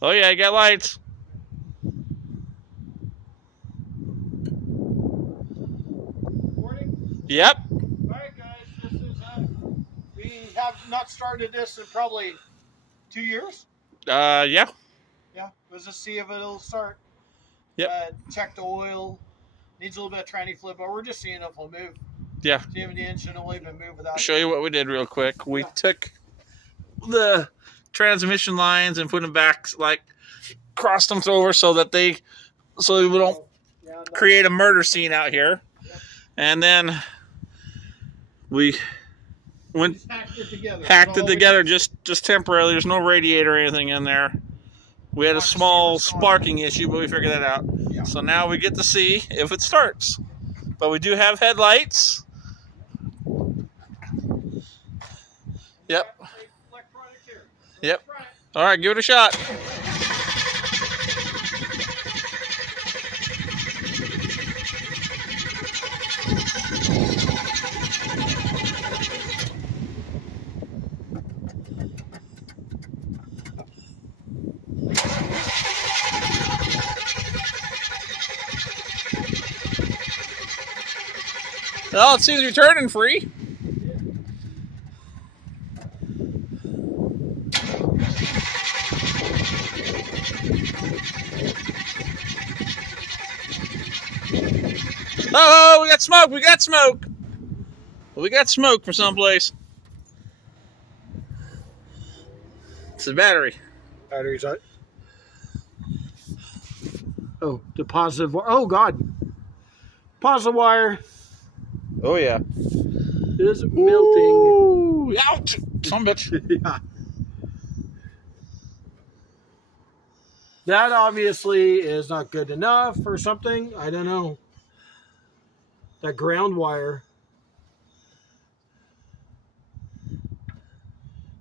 Oh yeah, you got lights. Morning. Yep. All right, guys. This is we have not started this in probably 2 years. Yeah. Yeah, let's just see if it'll start. Yep. Check the oil. Needs a little bit of tranny flip, but we're just seeing if it'll move. Yeah. See if the engine will even move without. Show you what we did real quick. We Yeah. took the transmission lines and put them back, like crossed them over so we don't create a murder scene out here. Yep. And then we went hacked it together. just temporarily. There's no radiator or anything in there. We had a small sparking issue, but we figured that out. Yeah. So now we get to see if it starts. But we do have headlights. Yep. Electronic here. Yep. All right, give it a shot. Well, it seems you're turning free. Oh, we got smoke. We got smoke. We got smoke from someplace. It's the battery. Battery's out. Oh, the positive. Oh God. Positive wire Oh, yeah. is melting. Ooh, out. Some bitch. Yeah. That obviously is not good enough or something. I don't know. That ground wire.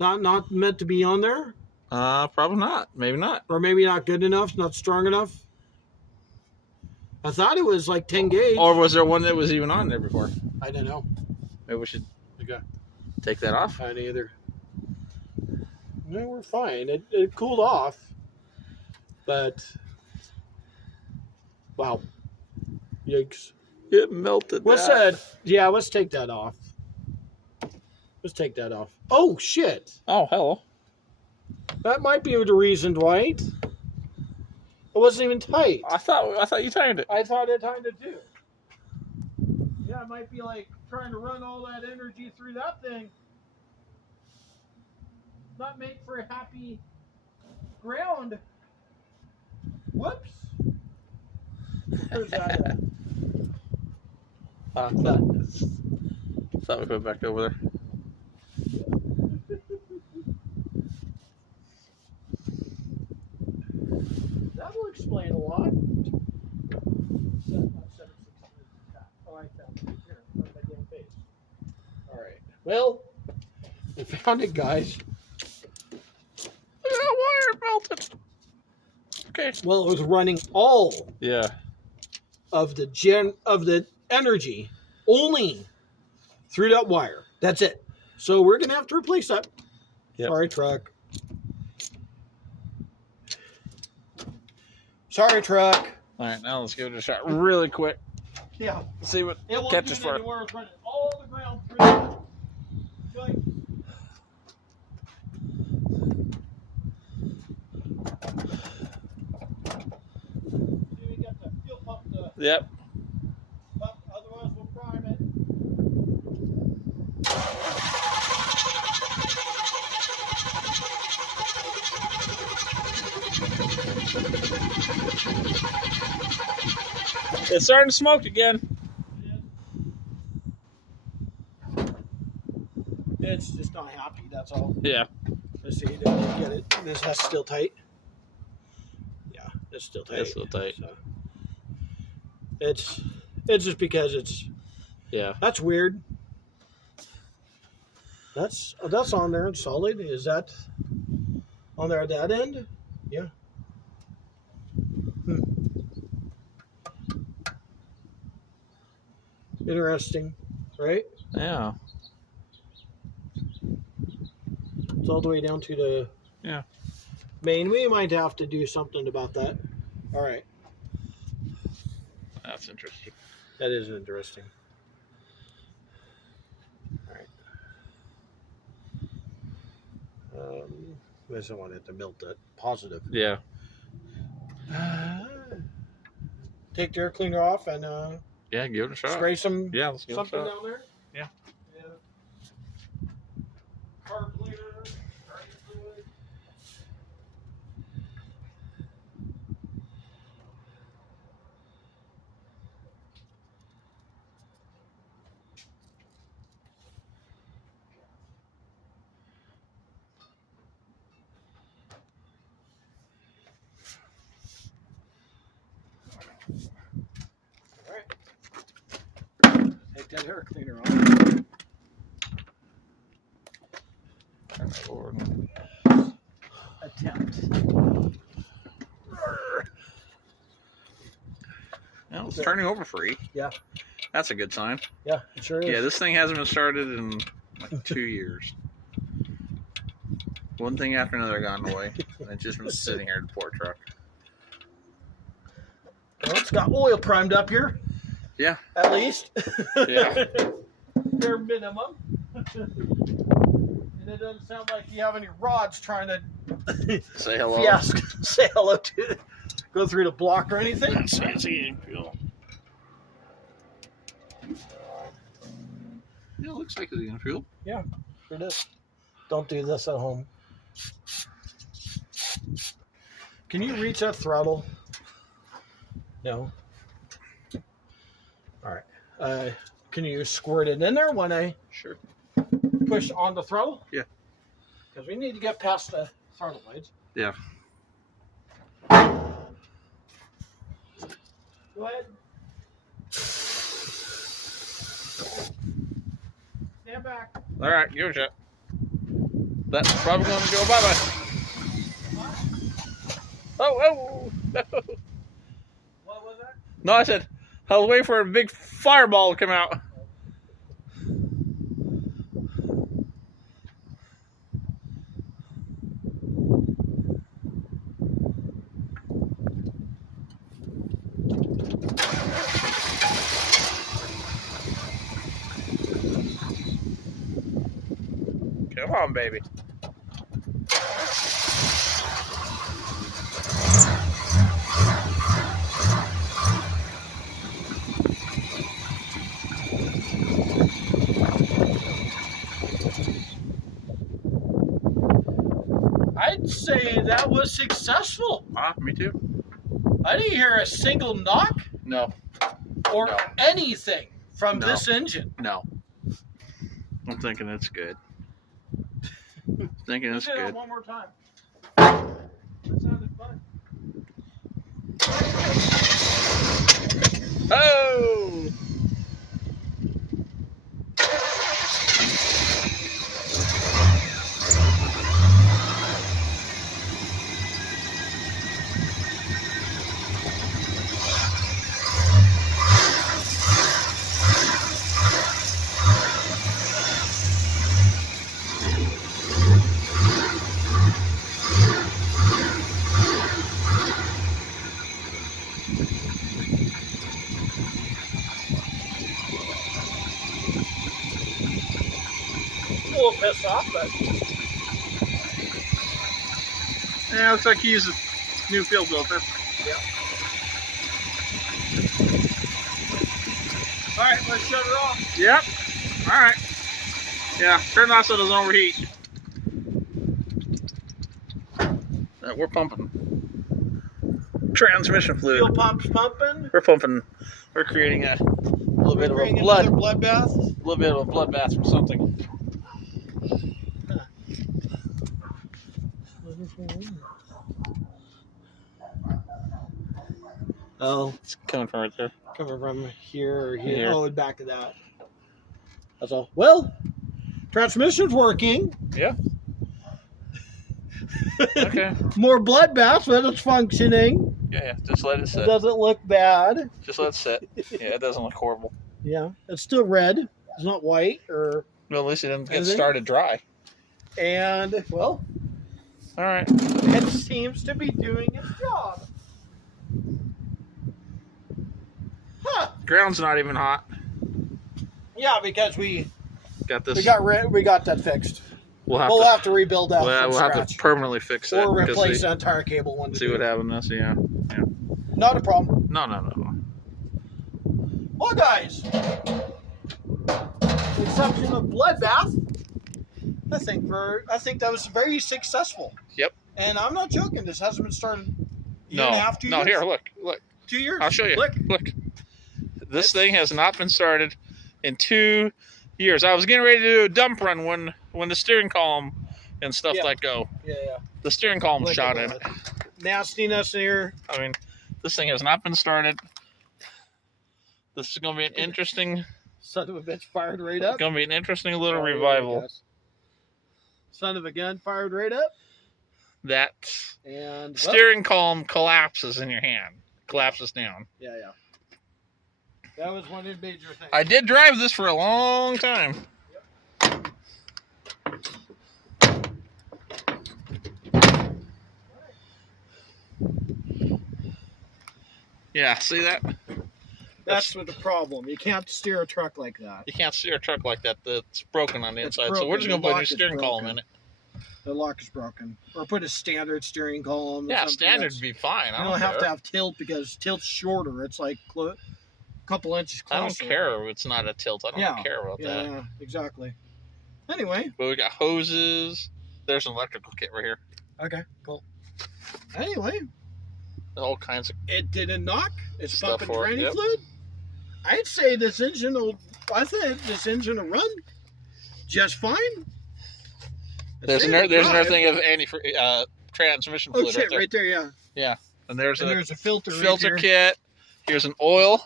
Not meant to be on there. Probably not. Maybe not. Or maybe not good enough, not strong enough. I thought it was like 10 gauge. Or was there one that was even on there before? I don't know. Maybe we should Okay. take that off. Fine either. No, we're fine. It cooled off. But wow. Yikes. It melted. What's that? Yeah, let's take that off. Let's take that off. Oh shit. Oh, hello. That might be the reason, Dwight. It wasn't even tight. I thought you tightened it. I thought I tightened it too. Yeah, it might be like trying to run all that energy through that thing. Not made for a happy ground. Whoops. Where's that at? Thought we put it back over there. That will explain a lot. Oh, I found it. Here, on my damn face. Alright. Well, I found it, guys. That wire melted. Okay. Well, it was running all Yeah. of the energy only through that wire. That's it. So we're gonna have to replace that. Yep. Sorry, truck. Sorry, truck. All right, now let's give it a shot really quick. Yeah. See what It won't catches do for it. anywhere. It's running all the ground through. Good. See, we got the fuel pump to Yep. pump, otherwise we'll prime it. It's starting to smoke again. It's just not happy, that's all. Yeah. Let's see, did I get it? That's still tight. Yeah, it's still tight. It's still tight. So it's just because it's Yeah. that's weird. That's on there and solid. Is that on there at that end? Yeah. Interesting, right? Yeah. It's all the way down to the. Yeah. Maine, we might have to do something about that. All right. That's interesting. That is interesting. All right. I just want it to melt that positive. Yeah. Take the air cleaner off and Yeah, give it a shot. spray some Yeah, let's give it a something shot. down there. Yeah. Carb cleaner. carb fluid. All right. Take that air cleaner off. Oh, Lord. Attempt. Well, it's turning over free. Yeah. That's a good sign. Yeah, it sure is. Yeah, this thing hasn't been started in like 2 years. One thing after another gotten away. And it's just been sitting here in the port truck. Well, it's got oil primed up here. Yeah. At least. Yeah. Bare minimum. And it doesn't sound like you have any rods trying to Say hello. say hello to go through the block or anything. That's fancy fuel. Yeah, it looks like it's getting fuel. Yeah, sure does. Don't do this at home. Can you reach that throttle? No. All right. Can you squirt it in there when I Sure. push on the throttle? Yeah. Because we need to get past the throttle blades. Yeah. Go ahead. Stand back. All right, give it a shot. That's probably going to go bye-bye. Oh, no. What was that? No, I said, I was waiting for a big fireball to come out. Come on, baby. I'd say that was successful. Me too. I didn't hear a single knock No, or No. anything from No. this engine. no. I'm thinking it's good. Thinking it's Let's do it good. one more time. That sounded fun. Oh! A little pissed off, but Yeah, looks like he used a new fuel filter. all right, let's shut her off. Yep. All right. Yeah, turn it off so it doesn't overheat. We're pumping transmission fluid. Fuel pump's pumping. We're pumping. We're creating a little bit of a Bring blood, another bloodbath. little bit of a bloodbath from something. Oh, It's coming from right there. coming from here or here. Here. Oh, and back of that. That's all. Well, transmission's working. Yeah. Okay. More bloodbaths, but it's functioning. Yeah. Just let it It sit. doesn't look bad. Just let it sit. Yeah, it doesn't look horrible. Yeah, it's still red. It's not white or Well, at least it didn't get Anything? started dry. and well, All right. It seems to be doing its job. Huh. Ground's not even hot. Yeah, because we Got this. we got that fixed. We'll have We'll to. have to rebuild that from We'll have scratch. to permanently fix that. Or because replace the entire cable one. See what happened to this? Yeah. Not a problem. No. Well, guys, with the exception of Bloodbath, I think that was very successful. Yep. And I'm not joking. This hasn't been started. No. No. Here, look. 2 years. I'll show you. Look. This thing has not been started in 2 years. I was getting ready to do a dump run when the steering column and stuff let go. Yeah. The steering column Look shot at in that. it. Nastiness in here. I mean, this thing has not been started. This is going to be an interesting. Son of a bitch fired right up. Going to be an interesting little revival. Son of a gun fired right up. That And steering column collapses in your hand. Collapses down. Yeah. That was one of the major things. I did drive this for a long time. Yeah, see that? That's what the problem. You can't steer a truck like that. You can't steer a truck like that. That's broken on the It's inside. So we're just going broken. to put a The new lock is steering column in broken. it. The lock is broken. Or put a standard steering column. or Yeah, something standard that's- would be fine. You I don't don't have to care. have tilt because tilt's shorter. It's like a couple inches I closer. don't care if it's not a tilt. I don't Yeah. care about that. Yeah, exactly. Anyway. But we got hoses. There's an electrical kit right here. Okay, cool. Anyway, All kinds of. it didn't knock. It's Stuff pumping for it, granny yep. fluid. I'd say this engine will run just fine. There's another thing of transmission Oh fluid shit! right there. Right there, yeah. And there's And a there's a filter. filter right here. kit. Here's an oil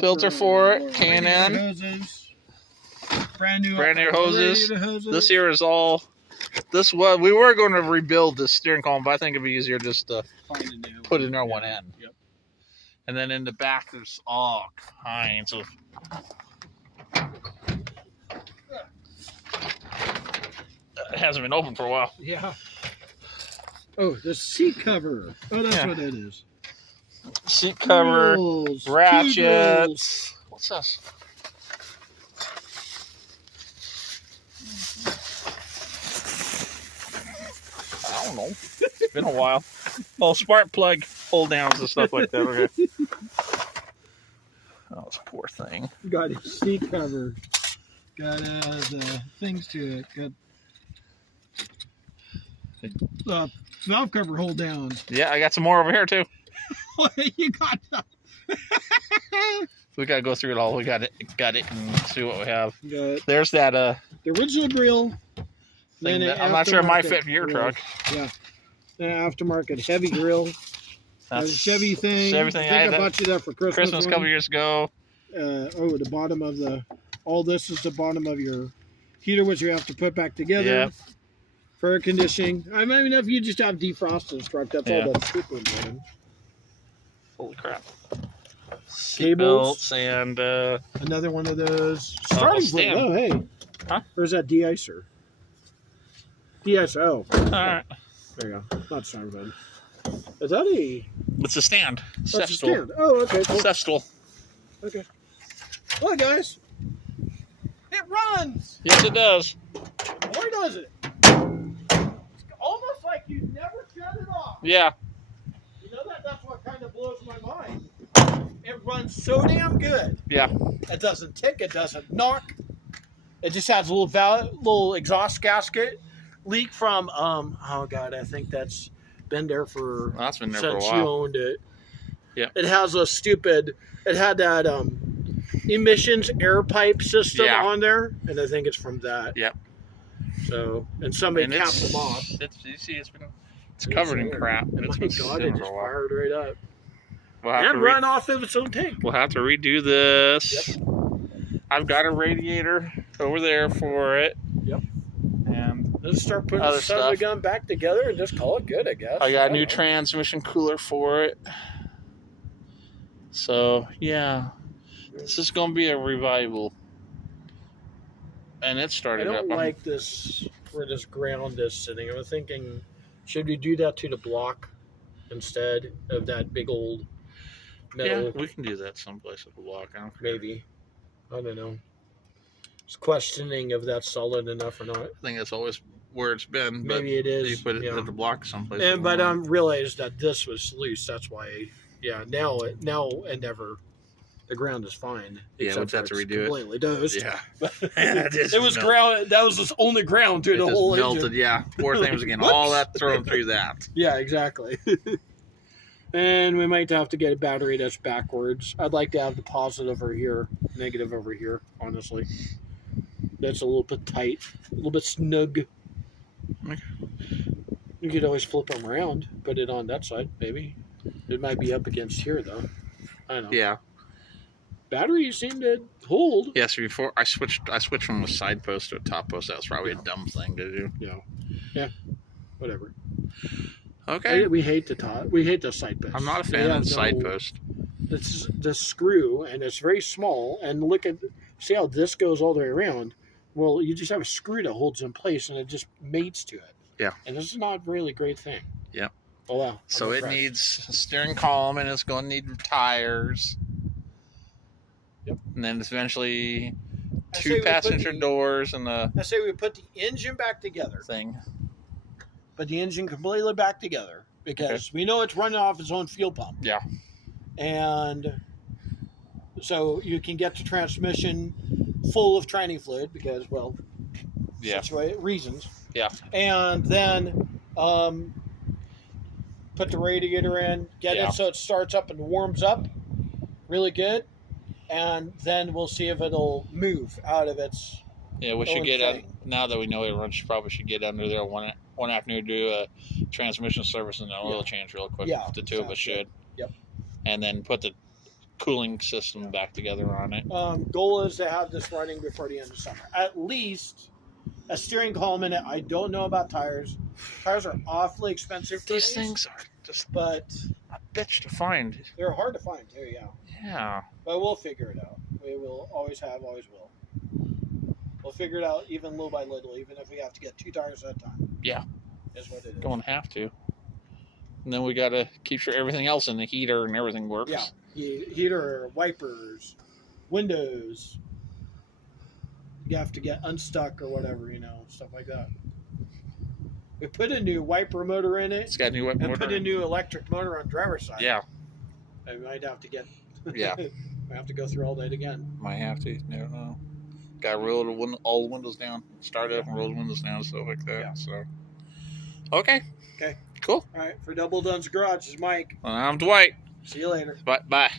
filter for it. Radiator K&N. hoses. Brand new hoses. radiator hoses. This here is all. We were going to rebuild this steering column, but I think it'd be easier just to Find a new put it in our one end. Yep. And then in the back, there's all kinds of. It hasn't been open for a while. Yeah. Oh, the seat cover. Oh, that's Yeah. what it is. Seat cover, Grills, key grills. ratchets. What's this? I don't know. It's been a while. Oh, spark plug hold downs and stuff like that. Okay. Oh, this poor thing. Got a seat cover. Got the things to it. Got valve cover hold down. Yeah, I got some more over here too. You got that. We gotta go through it all. We got it, and see what we have. Got There's that the original grill. thing then that an I'm not sure it might aftermarket fit for your grill. truck. Yeah. An aftermarket heavy grill. That's a Chevy thing. Chevy thing. I think I bought you that for Christmas. Christmas a couple years ago. The bottom of all this is the bottom of your heater, which you have to put back together. Yeah. For air conditioning. I mean, if you just have defrosted truck, that's all that's super important. Holy crap. Cables. Seatbelts and Another one of those. Oh, Starting point. Oh, hey. Huh? Or is that de-icer? De-icer. Oh. all right. There you go. Not starting point. Is that a... It's a stand. That's Step a stool. stand. Oh, okay. Cool. Step stool. Okay. Well, guys. It runs. Yes, it does. Boy, does it. It's almost like you never shut it off. Yeah. You know that's what kind of blows my mind. It runs so damn good. Yeah. It doesn't tick. It doesn't knock. It just has a little exhaust gasket leak from oh god, I think that's been there for Well, that's been there for a since while. you owned it. Yeah. It has a it had that emissions air pipe system Yeah. on there, and I think it's from that. Yep. So, and somebody And capped them off. You see, it's covered in crap, and it's been My god, sitting it for just a while. fired right up. We'll have, And to run off of its own tank. we'll have to redo this. I've got a radiator over there for it. Yep. And Let's start putting Other the son of a stuff. gun back together and just call it good, I guess. I got a new don't know. transmission cooler for it. So, yeah. This is going to be a revival. And it I started up. don't like this, where this ground is sitting. I was thinking Should we do that to the block instead of that big old metal? Yeah, we can do that someplace with the block. I don't care. Maybe. I don't know. It's questioning if that's solid enough or not. I think that's always where it's been. But Maybe it is. you put it yeah. at the block someplace. And but I realized that this was loose. That's why. Yeah. Now and never. The ground is fine. Yeah, except we'll have to for it's redo it. completely dosed. Yeah. It was ground. That was the only ground through It the just whole melted. engine. Yeah. Poor thing was getting Whoops. all that thrown through that. Yeah, exactly. And we might have to get a battery that's backwards. I'd like to have the positive over here, negative over here, honestly. That's a little bit tight, a little bit snug. Okay. You could always flip them around, put it on that side, maybe. It might be up against here, though. I don't know. Yeah. Batteries seem to hold. Yeah, so before I switched from a side post to a top post. That was probably a dumb thing to do. Yeah. Whatever. Okay. We hate the top. We hate the side post. I'm not a fan of the side post. It's the screw, and it's very small. And see how this goes all the way around. Well, you just have a screw that holds in place, and it just mates to it. Yeah. And this is not really a great thing. Yep. Oh wow. So it needs a steering column, and it's going to need tires. Yep. And then eventually I say two we put passenger doors and the I say we put the engine back together. thing. Put the engine completely back together because we know it's running off its own fuel pump. Yeah. And so you can get the transmission full of training fluid because, well, Yeah. reasons. Yeah. And then put the radiator in, get Yeah. it so it starts up and warms up really good. And then we'll see if it'll move out of its Yeah, we should own get out, thing. now that we know it runs, probably should get under there one afternoon, do a transmission service and an oil change real quick. Yeah, The two of us sounds good. should. Yep. And then put the cooling system back together on it. Goal is to have this running before the end of summer. At least a steering column in it. I don't know about tires. Tires are awfully expensive for These things are just but a bitch to find. they're hard to find too, yeah. Yeah. But we'll figure it out. We will always have, always will. We'll figure it out even little by little, even if we have to get 2 tires at a time. Yeah. Is what it is. Going to have to. And then we got to keep sure everything else in the heater and everything works. Yeah. Heater, wipers, windows. You have to get unstuck or whatever, stuff like that. We put a new wiper motor in it It's got a new and motor. put a new electric motor on driver's side. Yeah. I might have to get. Yeah. I have to go through all that again. Might have to. Never know. Got to roll all the windows down. Start it up and roll the windows down and stuff like that. Yeah. So. Okay. Okay. Cool. All right. For Double Duns Garage is Mike. Well, I'm Dwight. See you later. Bye.